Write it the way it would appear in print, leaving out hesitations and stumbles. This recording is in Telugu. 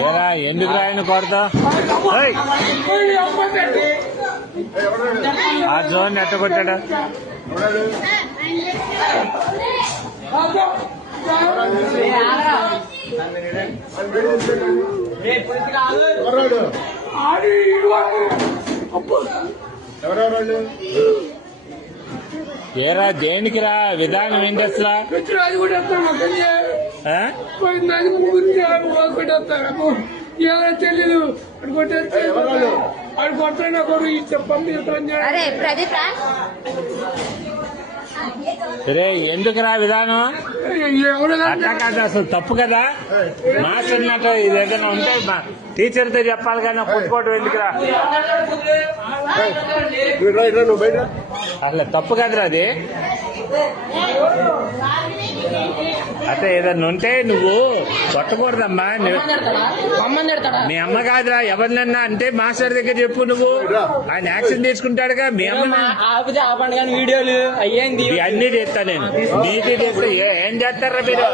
ఏరా ఎందుకు రాయను కొడతా ఆ జోన్ ఎట్ట కొట్టాడా ఏరా దేనికి రా విధానం ఏంటి అసలు తెలీదు అడు కొట్టాడు చెప్పండి రే ఎందుకురా విధానం అట్లా కాదు అసలు తప్పు కదా మాస్టర్ అన్నట్టు ఇది ఏదైనా ఉంటే టీచర్తో చెప్పాలి కానీ కొట్టుకోవడం ఎందుకురా అసలు తప్పు కదరా అది అంటే ఏదన్నా ఉంటే నువ్వు కొట్టకూడదమ్మా మీ అమ్మ కాదురా ఎవరినన్నా అంటే మాస్టర్ దగ్గర చెప్పు నువ్వు ఆయన యాక్షన్ తీసుకుంటాడుగా మీ అమ్మ వీడియోలు అయ్యేంది అన్ని చేస్తా నేను నీటి చేస్తే ఏం చేస్తారా మీరు